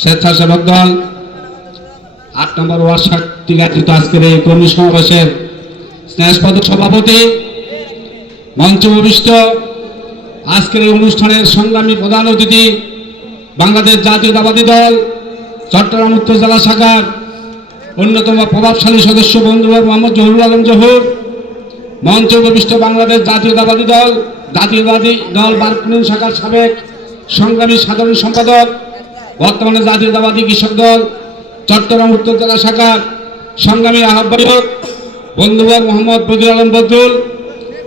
স্বেচ্ছাসেবক দল ৮ নম্বর ওয়ার্ড শাখার আয়োজিত আজকের এই কর্মী সমাবেশের স্নেহস্পদ সভাপতি, মঞ্চ উপবিষ্ট আজকের এই অনুষ্ঠানের সংগ্রামী প্রধান অতিথি, বাংলাদেশ জাতীয়তাবাদী দল চট্টগ্রাম উত্তর জেলা শাখার অন্যতম প্রভাবশালী সদস্য বন্ধুবর মোহাম্মদ জহুরুল আলম জহুর, মঞ্চ উপবিষ্ট বাংলাদেশ জাতীয়তাবাদী দল বারকুনিন শাখার সাবেক সংগ্রামী সাধারণ সম্পাদক, বর্তমানে জাতীয়তাবাদী কৃষক দল চট্টগ্রাম উত্তর জেলা শাখার সংগ্রামী আহ্বায়ক বন্ধুবর মোহাম্মদ বদিউল আলম বদরুল,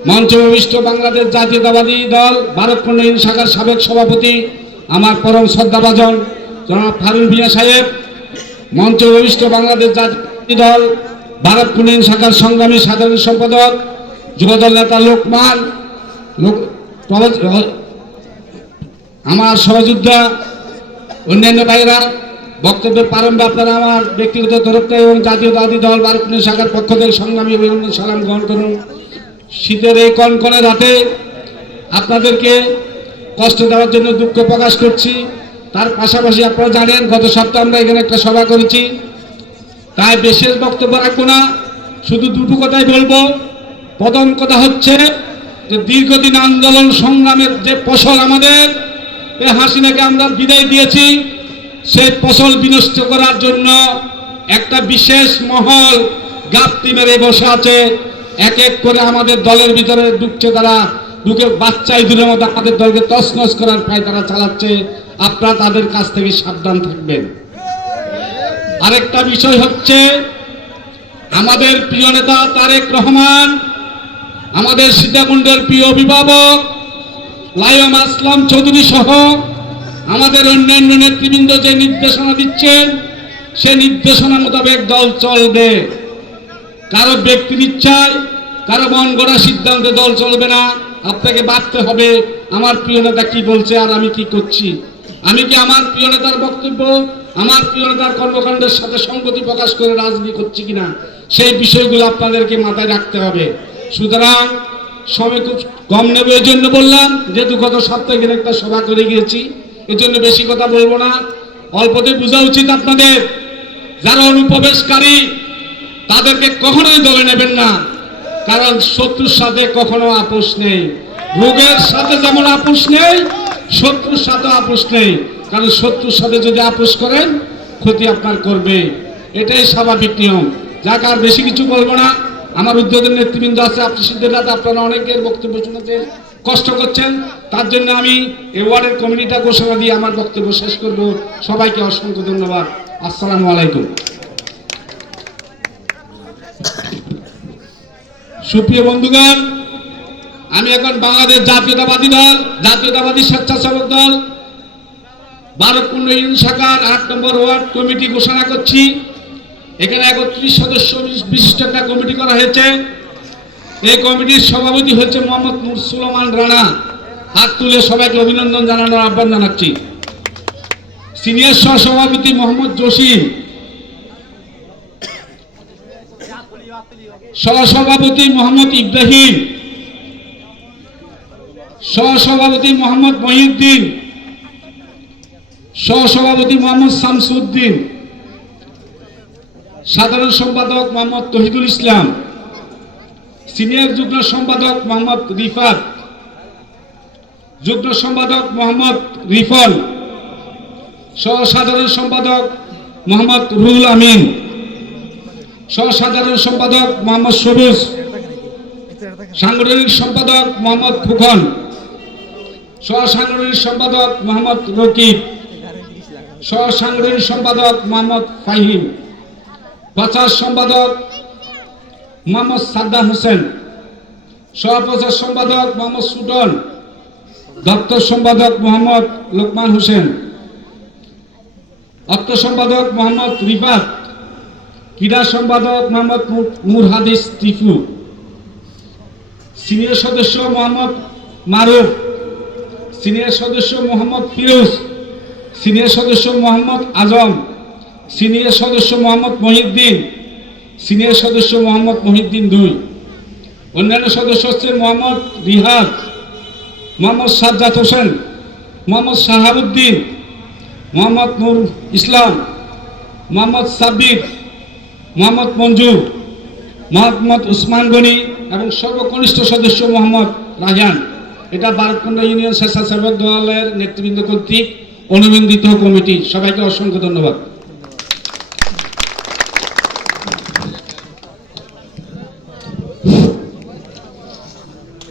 মঞ্চ উপবিষ্ট বাংলাদেশ জাতীয়তাবাদী দল বারকুনিন শাখার সাবেক সভাপতি আমার পরম শ্রদ্ধাভাজন জনাব ফারুক মিয়া সাহেব, মঞ্চ উপবিষ্ট বাংলাদেশ জাতীয়তাবাদী দল বারকুনিন শাখার সংগ্রামী সাধারণ সম্পাদক যুবদল নেতা লোকমান, আমার সহযোদ্ধা অন্যান্য ভাইরা বক্তব্যের প্রারম্ভে আপনারা আমার ব্যক্তিগত তরফ থেকে এবং জাতীয়তাবাদী দল বারকুনিন শাখার পক্ষ থেকে সংগ্রামী অভিনন্দন সালাম গ্রহণ করুন। শীতের এই কনকনে রাতে আপনাদেরকে কষ্ট দেওয়ার জন্য দুঃখ প্রকাশ করছি। তার পাশাপাশি আপনারা জানেন গত সপ্তাহে আমরা এখানে একটা সভা করেছি, তাই বিশেষ বক্তব্য রাখবো না, শুধু দুটো কথাই বলবো। প্রথম কথা হচ্ছে যে দীর্ঘদিন আন্দোলন সংগ্রামের যে ফসল আমাদের এই হাসিনাকে আমরা বিদায় দিয়েছি, সেই ফসল বিনষ্ট করার জন্য একটা বিশেষ মহল গাপ্তি মেরে বসে আছে। এক এক করে আমাদের দলের ভিতরে ঢুকছে, তারা ঢুকে বাচ্চাই দূরের মতো আমাদের দলকে তছনছ করার প্রায় তারা চালাচ্ছে। আপনারা তাদের কাছ থেকে সাবধান থাকবেন। আরেকটা বিষয় হচ্ছে আমাদের প্রিয় নেতা তারেক রহমান, আমাদের সীতাকুণ্ডের প্রিয় অভিভাবক লায়ম আসলাম চৌধুরী সহ আমাদের অন্যান্য নেতৃবৃন্দ যে নির্দেশনা দিচ্ছেন, সে নির্দেশনা মোতাবেক দল চলবে। কারো ব্যক্তির ইচ্ছায়, কারো মন গড়া সিদ্ধান্তে দল চলবে না। আপনাকে ভাবতে হবে আমার প্রিয় নেতা কি বলছে আর আমি কি করছি। আমি কি আমার প্রিয় নেতার বক্তব্য, আমার প্রিয় নেতার কর্মকাণ্ডের সাথে সংগতি প্রকাশ করে রাজনীতি করছি কিনা, সেই বিষয়গুলো আপনাদেরকে মাথায় রাখতে হবে। সুতরাং সময় খুব কম নেবে, এই জন্য বললাম, যেহেতু গত সপ্তাহে এখানে একটা সভা করে গিয়েছি, এই জন্য বেশি কথা বলবো না। অল্পতে বোঝা উচিত আপনাদের, যারা অনুপ্রবেশকারী তাদেরকে কখনোই দলে নেবেন না, কারণ শত্রুর সাথে কখনো আপোষ নেই। রোগের সাথে যেমন আপোষ নেই, শত্রুর সাথে আপোষ নেই, কারণ শত্রুর সাথে যদি আপোষ করেন ক্ষতি আপনার করবে, এটাই স্বাভাবিক নিয়ম। যাক, আর বেশি কিছু বলবো না। আমার উদ্যোগের নেতৃবৃন্দ আছে, আপনি সিদ্ধান্ত, আপনারা অনেকের বক্তব্য শুনেছেন, কষ্ট করছেন, তার জন্য আমি এই ওয়ার্ডের কমিটিটা ঘোষণা দিয়ে আমার বক্তব্য শেষ করব। সবাইকে অসংখ্য ধন্যবাদ। আসসালামু আলাইকুম। সুপ্রিয় বন্ধুগণ, আমি এখন বাংলাদেশ জাতীয়তাবাদী দল জাতীয়তাবাদী স্বেচ্ছাসেবক দল বারকুনিন শাখার ৮ নম্বর ওয়ার্ড কমিটি ঘোষণা করছি। এখানে ৩১ সদস্য বিশিষ্ট একটা কমিটি করা হয়েছে। এই কমিটির সভাপতি হচ্ছে মোহাম্মদ সুলেমান রানা। হাত তুলে সবাইকে অভিনন্দন জানানোর আহ্বান জানাচ্ছি। সিনিয়র সহসভাপতি মোহাম্মদ জসিম, সহসভাপতি মোহাম্মদ ইব্রাহিম, সহসভাপতি মোহাম্মদ মহিউদ্দিন, সহসভাপতি মোহাম্মদ শামসুদ্দিন, সাধারণ সম্পাদক মোহাম্মদ তহিদুল ইসলাম, সিনিয়র যুগ্ম সম্পাদক মোহাম্মদ রিফাত, যুগ্ম সম্পাদক মোহাম্মদ রিফল, সহসাধারণ সম্পাদক মোহাম্মদ রুহুল আমিন, সহসাধারণ সম্পাদক মোহাম্মদ সবুজ, সাংগঠনিক সম্পাদক মোহাম্মদ খুকন, সহসাংগঠনিক সম্পাদক মোহাম্মদ রকিব, সহসাংগঠনিক সম্পাদক মোহাম্মদ ফাহিম, প্রচার সম্পাদক মোহাম্মদ সাদ্দাম হোসেন, সহপ্রচার সম্পাদক মোহাম্মদ সুটন, দপ্তর সম্পাদক মোহাম্মদ লোকমান হোসেন, অর্থ সম্পাদক মোহাম্মদ রিফাত, ক্রীড়া সম্পাদক মোহাম্মদ নূর হাদিস টিপু, সিনিয়র সদস্য মোহাম্মদ মারুফ, সিনিয়র সদস্য মোহাম্মদ ফিরোজ, সিনিয়র সদস্য মোহাম্মদ আজম, সিনিয়র সদস্য মোহাম্মদ মহিউদ্দিন, সিনিয়র সদস্য মোহাম্মদ মহিউদ্দিন 2, অন্যান্য সদস্য হচ্ছেন মোহাম্মদ রিহাদ, মোহাম্মদ সাজ্জাদ হোসেন, মোহাম্মদ শাহাবুদ্দিন, মোহাম্মদ নূর ইসলাম, মোহাম্মদ সাব্বির, মোহাম্মদ মঞ্জুর, মোহাম্মদ উসমান গনি এবং সর্বকনিষ্ঠ সদস্য মোহাম্মদ রায়হান। এটা বারকুন্ডা ইউনিয়ন স্বেচ্ছাসেবক দলের নেতৃবৃন্দ কর্তৃক অনুমোদিত কমিটি। সবাইকে অসংখ্য ধন্যবাদ।